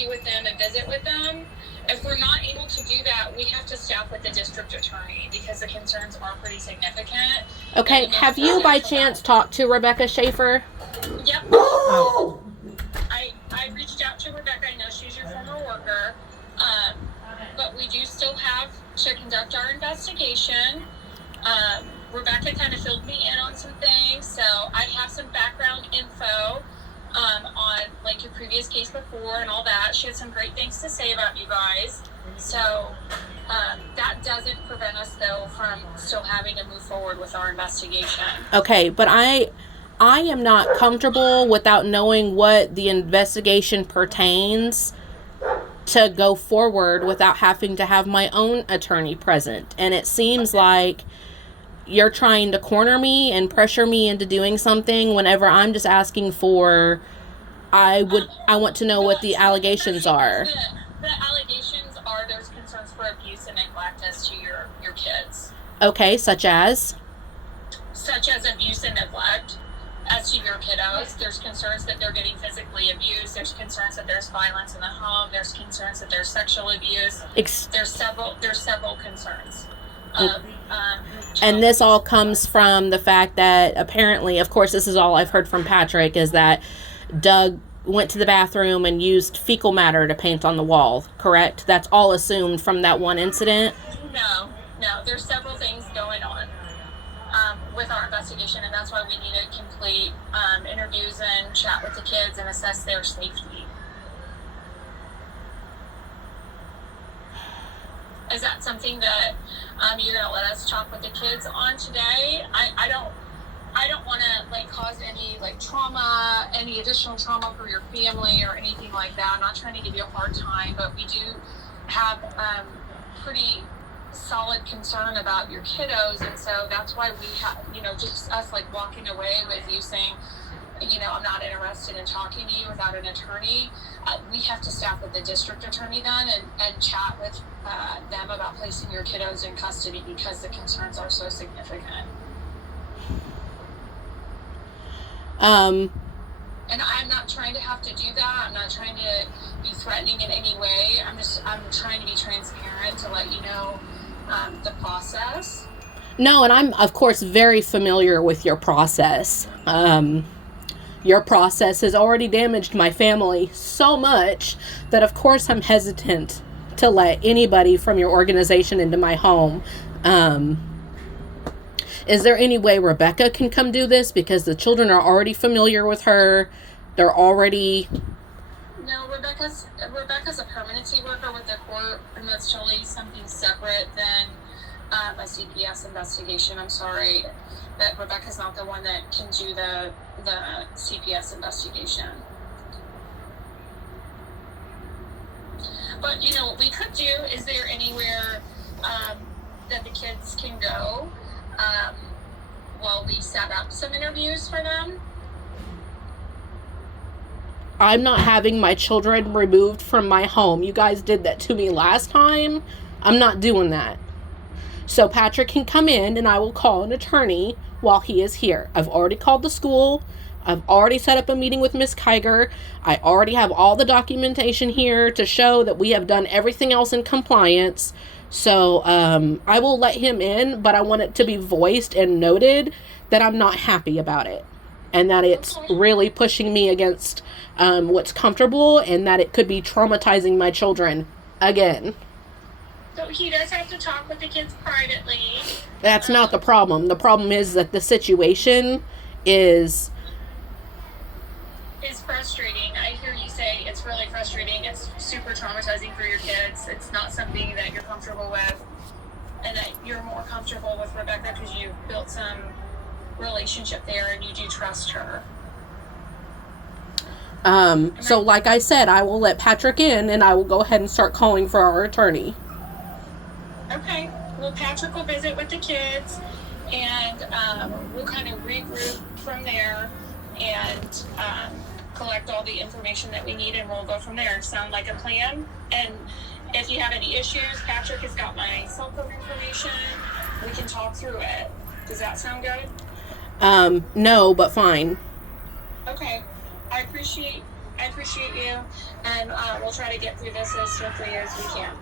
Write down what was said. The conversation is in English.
interview with them and visit with them. If we're not able to do that, we have to staff with the district attorney because the concerns are pretty significant. Okay, have you by chance talked to Rebecca Schaefer? Yep. Oh. I reached out to Rebecca. I know she's your former worker. But we do still have to conduct our investigation. Rebecca kind of filled me in on some things, so I have some background info on like your previous case before and all that. She had some great things to say about you guys. So that doesn't prevent us though from still having to move forward with our investigation. Okay, but I am not comfortable without knowing what the investigation pertains to go forward without having to have my own attorney present. And it seems like you're trying to corner me and pressure me into doing something whenever I'm just asking for, I want to know what the allegations are. The allegations are there's concerns for abuse and neglect as to your kids. Okay, such as? Such as abuse and neglect as to your kiddos. There's concerns that they're getting physically abused. There's concerns that there's violence in the home. There's concerns that there's sexual abuse. There's several concerns. And this all comes from the fact that apparently, of course, this is all I've heard from Patrick, is that Doug went to the bathroom and used fecal matter to paint on the wall, correct? That's all assumed from that one incident? No. There's several things going on with our investigation, and that's why we need to complete interviews and chat with the kids and assess their safety. Is that something that you're going to let us talk with the kids on today? I don't want to like cause any like trauma, any additional trauma for your family or anything like that. I'm not trying to give you a hard time, but we do have pretty solid concern about your kiddos, and so that's why we have, just us like walking away with you saying, I'm not interested in talking to you without an attorney. We have to staff with the district attorney then and chat with them about placing your kiddos in custody because the concerns are so significant. And I'm not trying to have to do that. I'm not trying to be threatening in any way. I'm trying to be transparent to let you know the process. No, and I'm, of course, very familiar with your process. Your process has already damaged my family so much that, of course, I'm hesitant to let anybody from your organization into my home. Is there any way Rebecca can come do this? Because the children are already familiar with her. They're already... No, Rebecca's a permanency worker with the court, and that's totally something separate than a CPS investigation. I'm sorry, but Rebecca's not the one that can do the CPS investigation. But what we could do, is there anywhere that the kids can go while we set up some interviews for them? I'm not having my children removed from my home. You guys did that to me last time. I'm not doing that. So Patrick can come in and I will call an attorney while he is here. I've already called the school. I've already set up a meeting with Miss Kiger. I already have all the documentation here to show that we have done everything else in compliance. So I will let him in, but I want it to be voiced and noted that I'm not happy about it. And that it's really pushing me against what's comfortable, and that it could be traumatizing my children again. So he does have to talk with the kids privately. That's not the problem. The problem is that the situation is frustrating. I hear you say it's really frustrating. It's super traumatizing for your kids. It's not something that you're comfortable with, and that you're more comfortable with Rebecca because you've built some relationship there and you do trust her. So like I said, I will let Patrick in and I will go ahead and start calling for our attorney. Okay. Well, Patrick will visit with the kids and we'll kind of regroup from there and collect all the information that we need, and we'll go from there. Sound like a plan? And if you have any issues, Patrick has got my cell phone information. We can talk through it. Does that sound good? No, but fine. Okay. I appreciate I appreciate you, and we'll try to get through this as swiftly as we can.